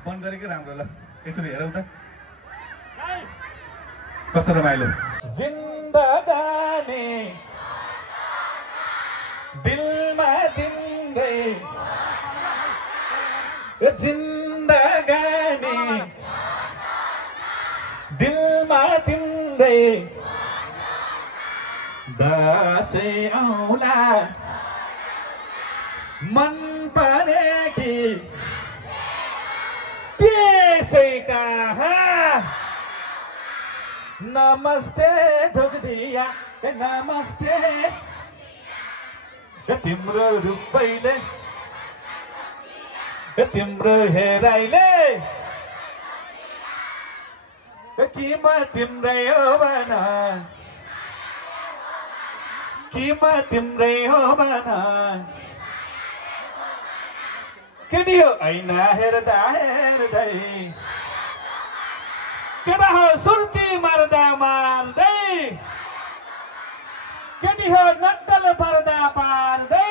बन्द गरेकै राम्रो ल एकचोटि हेरौँ त कस्तो रमाइलो जिन्दगानी दिलमा तिम्रै जिन्दगानी दिलमा तिम्रै दसैँ आउला मन परेकी त्यसै कहाँ नमस्ते ढोक्दिया नमस्ते तिम्रो रूपैले तिम्रो हेराइले कि म तिम्रै हो भन कि म तिम्रै हो भन केटी हो ऐना हेर्दा हेर्दै केटा हो सुर्ती मार्दा मार्दै केटी हो नक्कल पर्दा पार्दै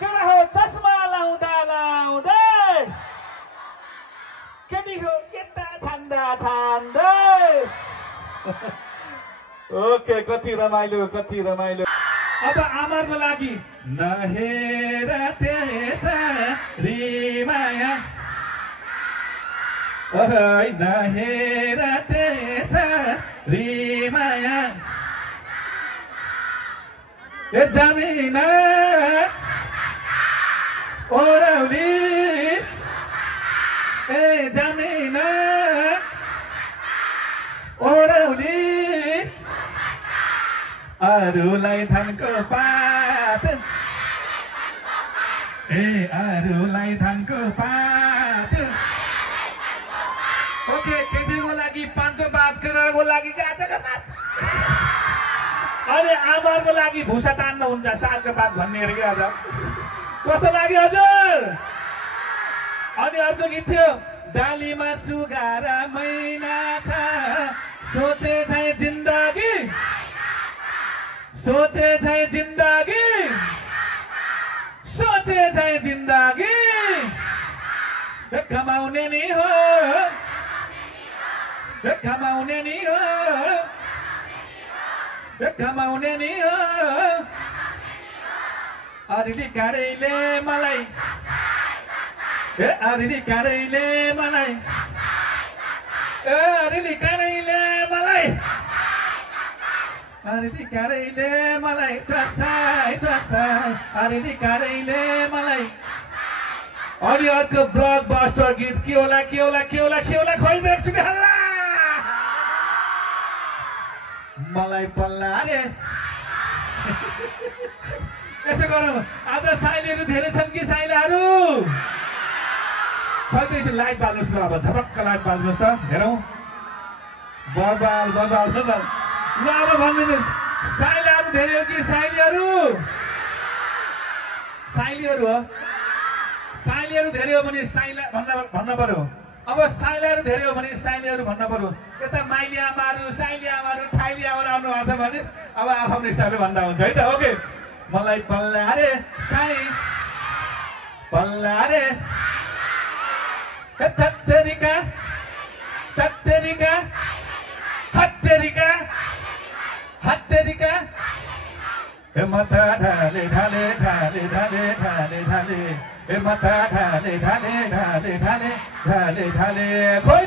केटा हो चस्मा लाउँदा लाउँदै केटी हो केटा छान्दा छान्दै ओके कति रमाइलो अब आमाको लागि नहेर त्यसरी माया नहेर त्यसरी माया ए जमिन ओरौली ए जमिन ओरौली अरूलाई धानको पात ए अरूलाई धानको पात ओके केटीको लागि पानको पात केटाको लागि गाछको पात अनि आमाको लागि भुसा तान्नु हुन्छ सागको पात भन्ने अरे के आज कस्तो लाग्यो हजुर अनि अर्को गीत थियो डालीमा सुगार मैना छ सोचे चाहिँ जिन्दगी सोचे चाहिँ जिन्दगी सोचे चाहिँ जिन्दगी कमाउने नि हो कमाउने नि हो कमाउने नि हो अरिली काँडैले मलाई ए अरिली काँडैले मलाई ए अरिली काँडैले मलाई अरिली काँडैले मलाई चसाई चसाई अरिली काँडैले मलाई अनि अर्को ब्लकबस्टर गीत के होला खोजिदिएको छु नि हल्ला मलाई पल्ला रे यसो गरौँ आज साइलीहरू धेरै छन् कि साइलाहरू खोज्दैछु लाइट बाल्नुहोस् न अब झपक्क लाइट बाल्नुहोस् त हेरौँ बबाल ल अब भनिदिनुहोस् साइलाहरू धेरै हो कि साइलीहरू हो साइलीहरू धेरै हो भने साइला भन्न पर्यो अब साइलाहरू धेरै हो भने साइलीहरू भन्न पर्यो यता माइली आमाहरू साइली आमाहरू ठाइली आमाहरू आउनु भएको छ भने अब आफ्नो स्टाइलले भन्दा हुन्छ है त ओके मलाई पल्ला रे साई पल्ला रे चत्तेरिका हत्तेरिका ए मता ढाले ए मता ढाले खोइ